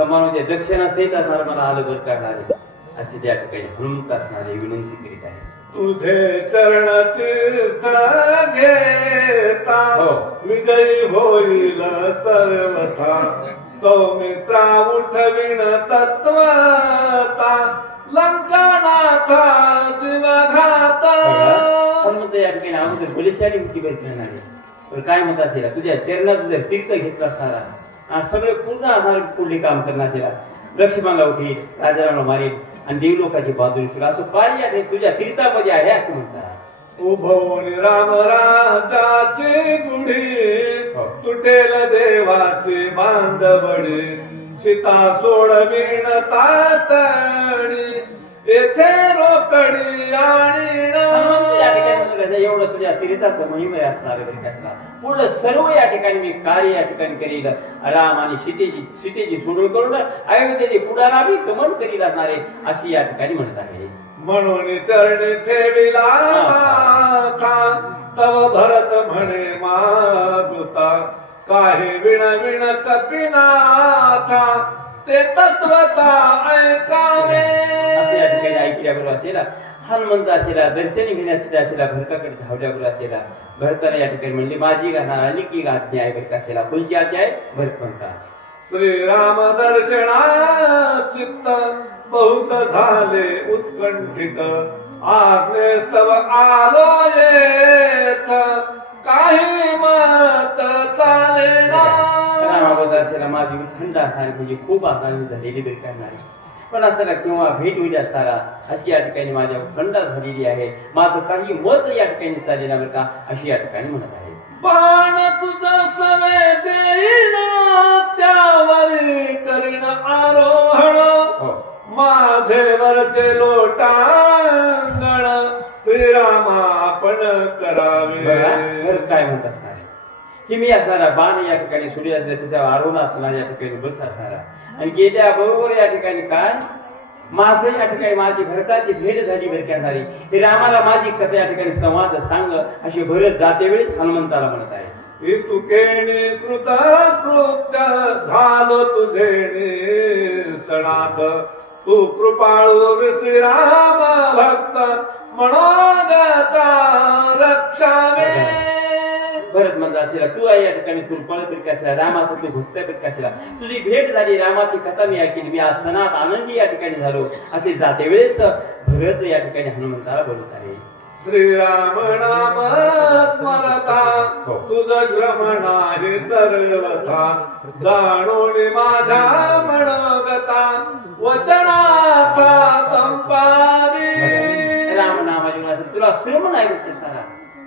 समानामध्ये दक्षिणा सहित असणार मला आलं बर काढणारे असे त्या ठिकाणी हनुमंत असणारे विनंती करीत आहे. तुझे चरण तीर्थ घेता विजयी होईल सर्वथा सौमित्रा उठविण तत्वता लंकानाथा जीवघाता. हनुमंत या ठिकाणी अगोदर बलिशाली होती बरी काय म्हणत असेल तुझ्या चरणाचं जर तीर्थ घेतलं असणारा सगळे पूर्ण असणार पुढली काम करणार असेल लक्ष्मणला उठील राजारामला मारील आणि देवलोकाची बाजू दिसेल असं कार्य आहे तुझ्या तीर्थामध्ये आहे असं म्हणतात. उभवून राम राजाची गुढी तुटेल देवाचे बांधवडी सीता सोडविण तातडी येथे रोकडी आणि एवढं तुझ्या तीर्थाचं महिमा असणार पूर्ण सर्व या ठिकाणी मी कार्य या ठिकाणी करील. राम आणि सीतेची सोडून करून अयोध्येने पुढाला मी गमन करील असणारे अशी या ठिकाणी म्हणत आहे. म्हणून चरणी ठेविला तव भरत म्हणे मागुता काही विण विण कपिनाथा ते तत्वता ऐकावे. असे या ठिकाणी ऐकल्याबरोबर असेल हनुमंत असेला दर्शन घेण्यासाठी असेला भरताकडे धावल्याबरोबर असेला भरताला या ठिकाणी म्हणले माझी घालणार अनेक आज्ञा आहे भरत असेला. कोणची आज्ञा आहे भरत म्हणतात. श्रीराम दर्शना चित्त बहुत झाले उत्कंठित आज्ञेस्तव आलो येत काही मत चालेना. रामाबद्दल असेला माझी थंड असणार म्हणजे खूप आनंद झालेली भेट करणारी पण असला किंवा भेट होईल असणारा अशी या ठिकाणी माझ्या थंड झालेली आहे. माझं काही मत या ठिकाणी चालेल बरं का अशी या ठिकाणी म्हणत आहे. बाण तुझं सवे देईन त्यावरी करीन आरोहण माझे वरचे लोटांगण श्रीरामा आपण करावे. काय म्हणत असणार की मी असणारा बाण या ठिकाणी सूर्य त्याच्या आरोहण असणार या ठिकाणी बस असणारा आणि गेल्या बरोबर या ठिकाणी काय माझं या ठिकाणी माझी भरताची भेट झाली भेट करणारी रामाला माझी कथा या ठिकाणी संवाद सांग अशी भरत जाते वेळेस हनुमंताला म्हणत आहे. तुकेने कृत कृत्य झालो तुझे सणात तू कृपाळू श्रीराम भक्त मनोगता रक्षावे. भरत म्हणत असेल तू या ठिकाणी कृपाळ बिरका असेल रामाचा तू भक्त बिरका असेल तुझी भेट झाली रामाची कथा मी ऐकली मी आज सणात आनंदी या ठिकाणी झालो असे जाते वेळेस भरत या ठिकाणी हनुमंताला बोलत आहे. श्रीराम नाम स्मरता तुझ श्रमणा हे सर्वथा जाणून माझ्या मनोगता वचनाथा संपादी. राम नामाची तुला श्रमण आहे सारा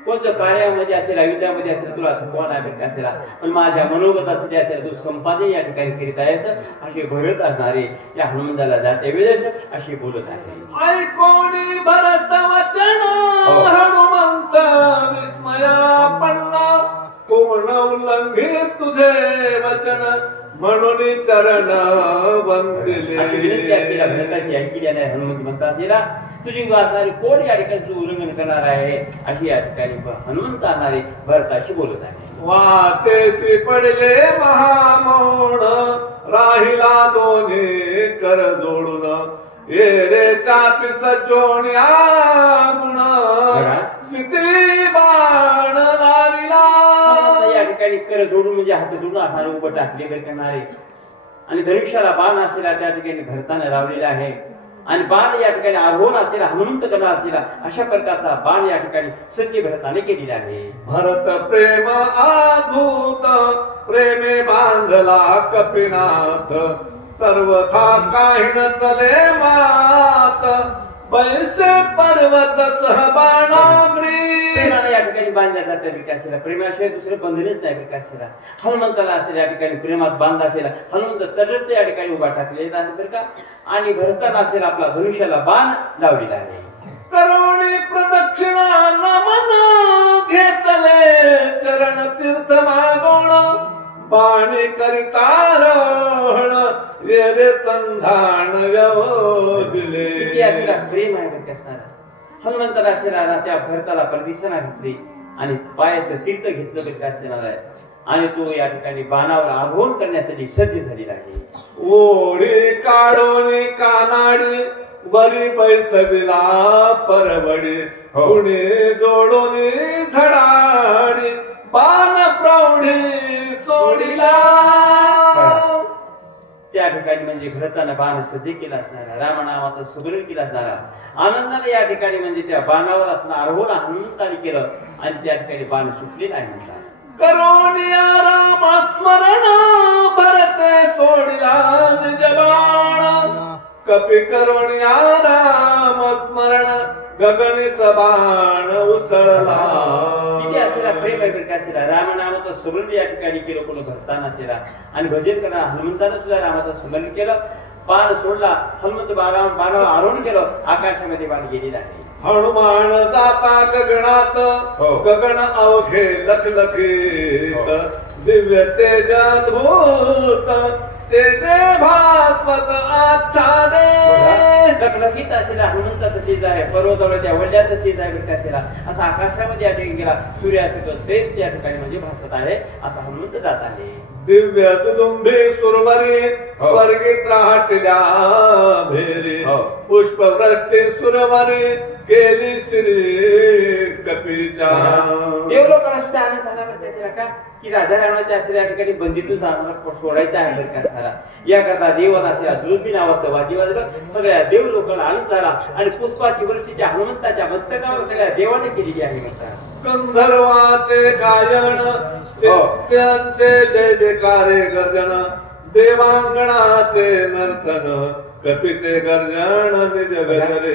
कोणतं कार्यामध्ये असेल युद्धामध्ये असेल तुला असं कोण आहे असेल पण माझ्या मनोगतासाठी असेल तू संपादन या ठिकाणी करीत आहेस असे भरत असणारे या हनुमंताला जाते वेळेस अशी बोलत आहे. ऐकोणी भरत वचन हनुमंत विस्मयापन्न पूर्ण उल्लंघित तुझे वचन म्हणून चरण वंदिले. अशी विनंती असेल भरताची ऐकली नाही हनुमंत म्हणता असेल तुझी वाचणारी कोण या ठिकाणी तू उल्लंघन करणार आहे अशी या ठिकाणी हनुमंत असणारे भरताशी बोलत आहे. वाचेसी पडले महामौन राहिला दोन्ही कर जोडून ये रे चापी सजोण्या गुण सिती बाण लाविला. या ठिकाणी कर जोडून म्हणजे हात जोडून असणारे उभं टाकले करणारे आणि धनुष्याला बाण असेल त्या ठिकाणी भरताने लावलेला आहे आणि बाण या ठिकाणी आरोहण असेल हनुमंत कला असेल अशा प्रकारचा बाण या ठिकाणी सत्य भरताने केलेला आहे. भरत प्रेम अद्भुत प्रेमे बांधला कपिनाथ सर्वथा काही न चले मात बैसे पर्वत सहबाणाग्री. प्रेमाने या ठिकाणी बांधल्या जातात विकासाला प्रेमाशिवाय दुसरं बंधनच नाही विकासाला. हनुमंताला असेल या ठिकाणी प्रेमात बांध असेल हनुमंत तरच या ठिकाणी उभा टाकलेला आहे बरं का आणि भरताना असेल आपला धनुष्याला बाण लावलेला आहे. करुणी प्रदक्षिणा नमन घेतले चरण तीर्थ मागोण बाणी करितारोहण वेदे संधान व्यवोजले. प्रेम आहे असणारा हनुमंताला असेल त्या भरताला प्रदिशना घेतली आणि पायाचं तीर्थ घेतलं बरं असणार आहे आणि तो या ठिकाणी बाणावर आरोहण करण्यासाठी सज्ज झालेला आहे. ओढी काढोनी कानाडी वरी बैसविला परवडी पुणे जोडोनी झडाडी बाण प्रौढी सोडिला. त्या ठिकाणी म्हणजे भरतानं बाण सज्ज केला असणारा, रामनामाचं सुमरण केला असणारा, आनंदाने या ठिकाणी म्हणजे त्या बाणावर असणं आरोहण हनुमंताने केलं आणि त्या ठिकाणी बाण सुटलेला आहे म्हणतात. करोनिया राम स्मरण भरते सोडिला निज बाण कपी करोनिया राम स्मरण गगनी सबाण उसळला. किती असेला प्रेम आहे बरं का असेला. रामनामाचं स्मरण या ठिकाणी केलं कोण भरताना असेला आणि भजन करणार हनुमंतानं सुद्धा रामाचं स्मरण केलं. बाण सोडला, हनुमंत बाणावर आरोहण केलं, आकाशामध्ये बाण गेलेला आहे. हनुमान जाता गगनात गगन अवघे लखलखीत दिव्य तेजाद्भूत तेजे भास्वत आच्छादे. लखलखीत असेला हनुमंताचं तेज आहे, पर्वतावर त्या वल्याचं तेज आहे बरं असेला. असा आकाशामध्ये या ठिकाणी गेला सूर्य असेल तेच त्या ठिकाणी म्हणजे भासत आहे असा हनुमंत जात आहे. दिव्य तुदुंबी सुरवरी स्वर्गीत राहटल्या भेरी पुष्पवृष्टी सुरवरी केली श्री कपीच्या. देव लोकांना सुद्धा आनंद झाला बरं त्याच्या का की राजा रावणाच्या असलेल्या ठिकाणी बंदीतून आम्हाला सोडायचा आहे बरं का सारा. याकरता देवाला असेला दुर्बी नावाचं वाद्य वाजलं, सगळ्या देव लोकांना आनंद झाला आणि पुष्पाची वृष्टीच्या हनुमंताच्या मस्तकावर सगळ्या देवाने केलेली आहे म्हणतात. गंधर्वाचे गायन सिद्धांचे जय जयकारे गर्जन देवांगणाचे नर्तन कपीचे गर्जन निज गजरे.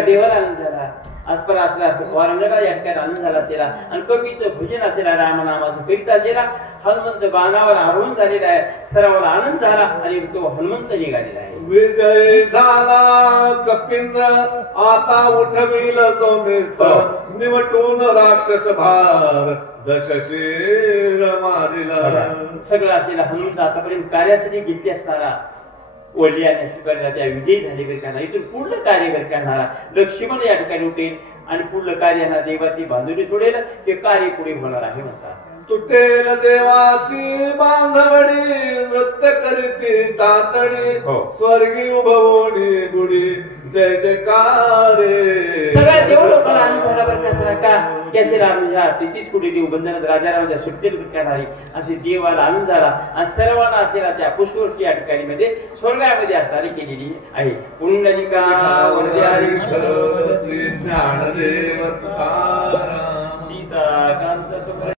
देवाला आनंद झाला, अस्पर असला वारंगला या ठिकाणी आनंद झाला असेला आणि कवीचं भजन असेला, रामनामाचं करीत असेला. हनुमंत बाणावर आरोहण झालेला आहे, सर्वांना आनंद झाला आणि तो हनुमंत निघालेला आहे. विजय झाला कपिंद्र आता उठविल सौमित्र निवटून राक्षस भार दशशीर मारिला. सगळं असेला हनुमंत आतापर्यंत कार्यासाठी घेतली असणारा वल्ली आणि स्वीकारला त्या विजयी झाले करणारा, इथून पुढलं कार्य करणारा लक्ष्मण या ठिकाणी उठेल आणि पुढलं कार्य ना देवाची बांधुरी सोडेल, हे कार्य पुढे होणार आहे म्हणतात. तुटेल देवाची बांधवडी नृत्य करीती तातडी स्वर्गी उभवणी गुडी जय जयकारे. सगळ्या देव लोकांना आनंद झाला बरं का कसे राम 33 कोटी देव बंधनात राजारामाच्या सुट्टील करणारी असे देवाला आनंद झाला आणि सर्वांना असेला त्या पुष्पवृष्टी या ठिकाणी मध्ये स्वर्गामध्ये असणारी केलेली आहे. पुंडलिका वरद्यारी श्री ज्ञानदेव तुकाराम सीताकांत